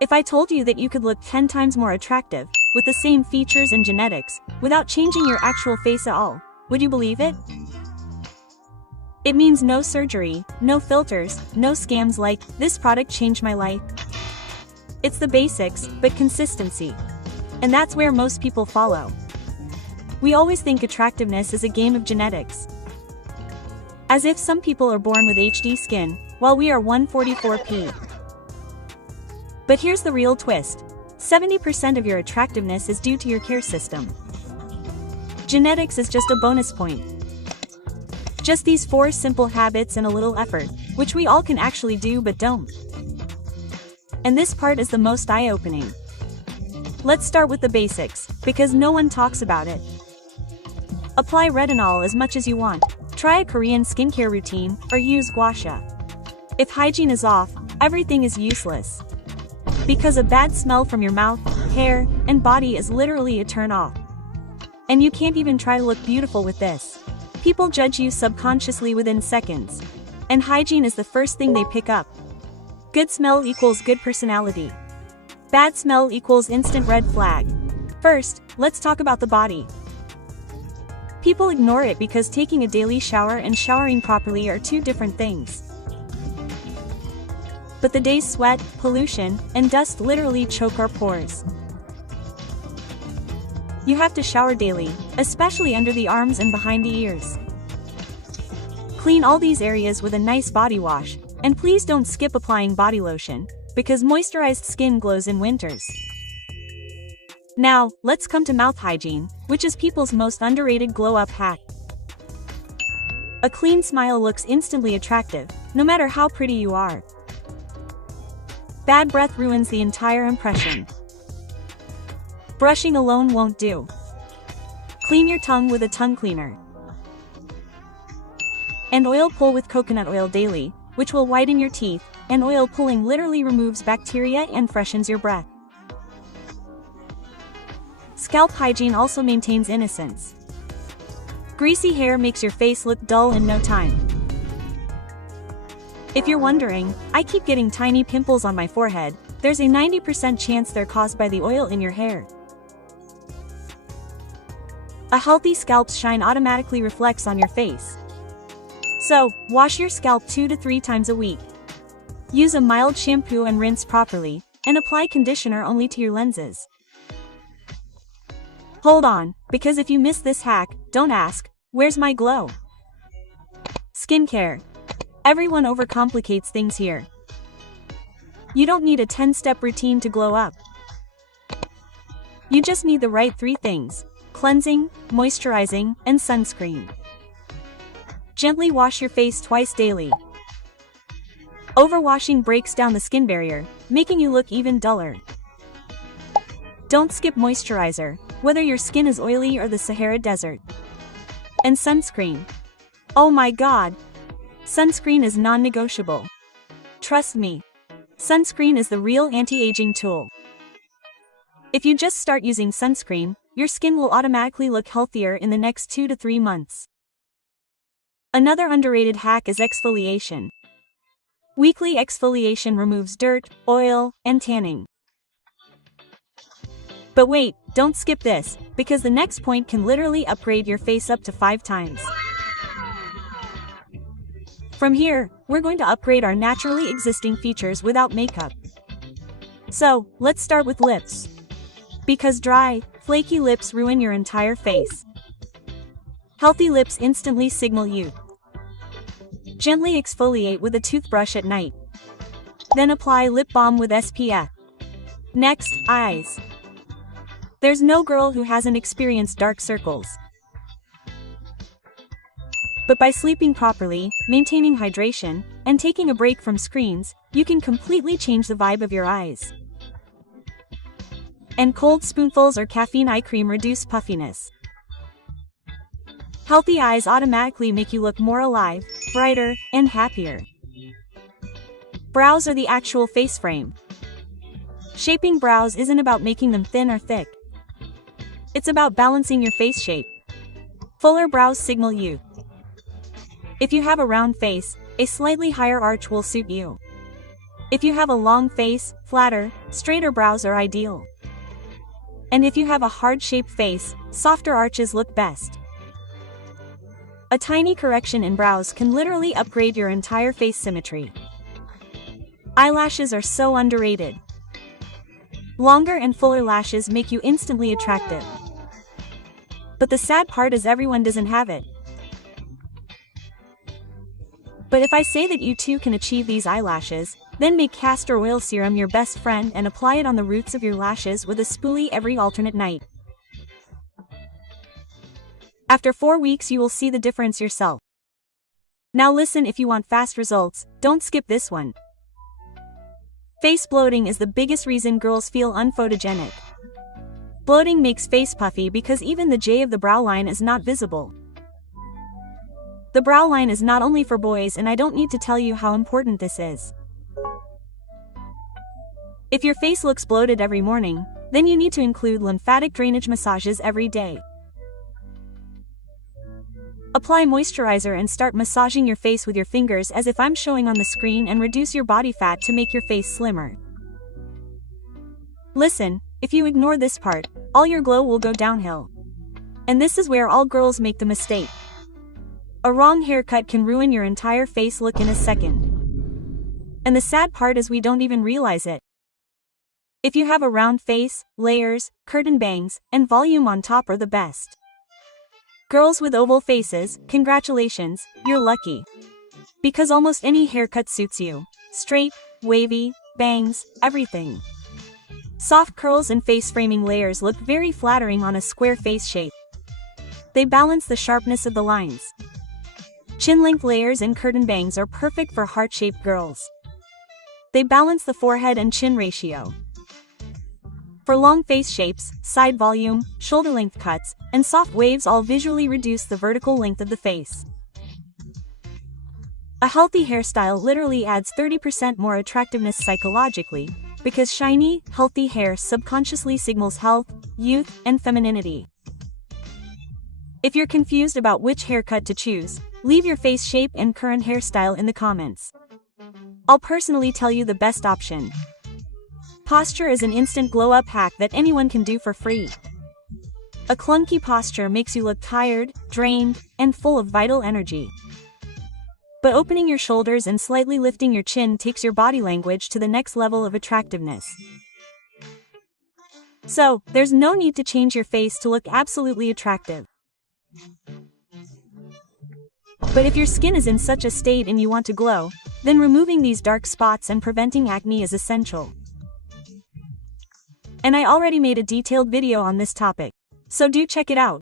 If I told you that you could look 10 times more attractive, with the same features and genetics, without changing your actual face at all, would you believe it? It means no surgery, no filters, no scams like, "This product changed my life." It's the basics, but consistency. And that's where most people follow. We always think attractiveness is a game of genetics. As if some people are born with HD skin, while we are 144p. But here's the real twist. 70% of your attractiveness is due to your care system. Genetics is just a bonus point. Just these 4 simple habits and a little effort, which we all can actually do but don't. And this part is the most eye-opening. Let's start with the basics, because no one talks about it. Apply retinol as much as you want, try a Korean skincare routine, or use gua sha. If hygiene is off, everything is useless. Because a bad smell from your mouth, hair, and body is literally a turn off. And you can't even try to look beautiful with this. People judge you subconsciously within seconds. And hygiene is the first thing they pick up. Good smell equals good personality. Bad smell equals instant red flag. First, let's talk about the body. People ignore it because taking a daily shower and showering properly are 2 different things. But the day's sweat, pollution, and dust literally choke our pores. You have to shower daily, especially under the arms and behind the ears. Clean all these areas with a nice body wash, and please don't skip applying body lotion, because moisturized skin glows in winters. Now, let's come to mouth hygiene, which is people's most underrated glow-up hack. A clean smile looks instantly attractive, no matter how pretty you are. Bad breath ruins the entire impression. Brushing alone won't do. Clean your tongue with a tongue cleaner. And oil pull with coconut oil daily, which will whiten your teeth, and oil pulling literally removes bacteria and freshens your breath. Scalp hygiene also maintains innocence. Greasy hair makes your face look dull in no time. If you're wondering, I keep getting tiny pimples on my forehead, there's a 90% chance they're caused by the oil in your hair. A healthy scalp's shine automatically reflects on your face. So, wash your scalp 2 to 3 times a week. Use a mild shampoo and rinse properly, and apply conditioner only to your lenses. Hold on, because if you miss this hack, don't ask, "Where's my glow?" Skincare. Everyone overcomplicates things here. You don't need a 10-step routine to glow up. You just need the right 3 things: cleansing, moisturizing, and sunscreen. Gently wash your face twice daily. Overwashing breaks down the skin barrier, making you look even duller. Don't skip moisturizer, whether your skin is oily or the Sahara Desert. And sunscreen. Oh my god! Sunscreen is non-negotiable. Trust me. Sunscreen is the real anti-aging tool. If you just start using sunscreen, your skin will automatically look healthier in the next 2 to 3 months. Another underrated hack is exfoliation. Weekly exfoliation removes dirt, oil, and tanning. But wait, don't skip this, because the next point can literally upgrade your face up to 5 times. From here, we're going to upgrade our naturally existing features without makeup. So, let's start with lips. Because dry, flaky lips ruin your entire face. Healthy lips instantly signal youth. Gently exfoliate with a toothbrush at night. Then apply lip balm with SPF. Next, eyes. There's no girl who hasn't experienced dark circles. But by sleeping properly, maintaining hydration, and taking a break from screens, you can completely change the vibe of your eyes. And cold spoonfuls or caffeine eye cream reduce puffiness. Healthy eyes automatically make you look more alive, brighter, and happier. Brows are the actual face frame. Shaping brows isn't about making them thin or thick. It's about balancing your face shape. Fuller brows signal youth. If you have a round face, a slightly higher arch will suit you. If you have a long face, flatter, straighter brows are ideal. And if you have a hard-shaped face, softer arches look best. A tiny correction in brows can literally upgrade your entire face symmetry. Eyelashes are so underrated. Longer and fuller lashes make you instantly attractive. But the sad part is everyone doesn't have it. But if I say that you too can achieve these eyelashes, then make castor oil serum your best friend and apply it on the roots of your lashes with a spoolie every alternate night. After 4 weeks you will see the difference yourself. Now listen, if you want fast results, don't skip this one. Face bloating is the biggest reason girls feel unphotogenic. Bloating makes face puffy because even the J of the brow line is not visible. The brow line is not only for boys, and I don't need to tell you how important this is. If your face looks bloated every morning, then you need to include lymphatic drainage massages every day. Apply moisturizer and start massaging your face with your fingers as if I'm showing on the screen, and reduce your body fat to make your face slimmer. Listen, if you ignore this part, all your glow will go downhill. And this is where all girls make the mistake. A wrong haircut can ruin your entire face look in a second. And the sad part is we don't even realize it. If you have a round face, layers, curtain bangs, and volume on top are the best. Girls with oval faces, congratulations, you're lucky. Because almost any haircut suits you. Straight, wavy, bangs, everything. Soft curls and face framing layers look very flattering on a square face shape. They balance the sharpness of the lines. Chin-length layers and curtain bangs are perfect for heart-shaped girls. They balance the forehead and chin ratio. For long face shapes, side volume, shoulder-length cuts, and soft waves all visually reduce the vertical length of the face. A healthy hairstyle literally adds 30% more attractiveness psychologically, because shiny, healthy hair subconsciously signals health, youth, and femininity. If you're confused about which haircut to choose, leave your face shape and current hairstyle in the comments. I'll personally tell you the best option. Posture is an instant glow-up hack that anyone can do for free. A clunky posture makes you look tired, drained, and full of vital energy. But opening your shoulders and slightly lifting your chin takes your body language to the next level of attractiveness. So, there's no need to change your face to look absolutely attractive. But if your skin is in such a state and you want to glow, then removing these dark spots and preventing acne is essential. And I already made a detailed video on this topic, so do check it out.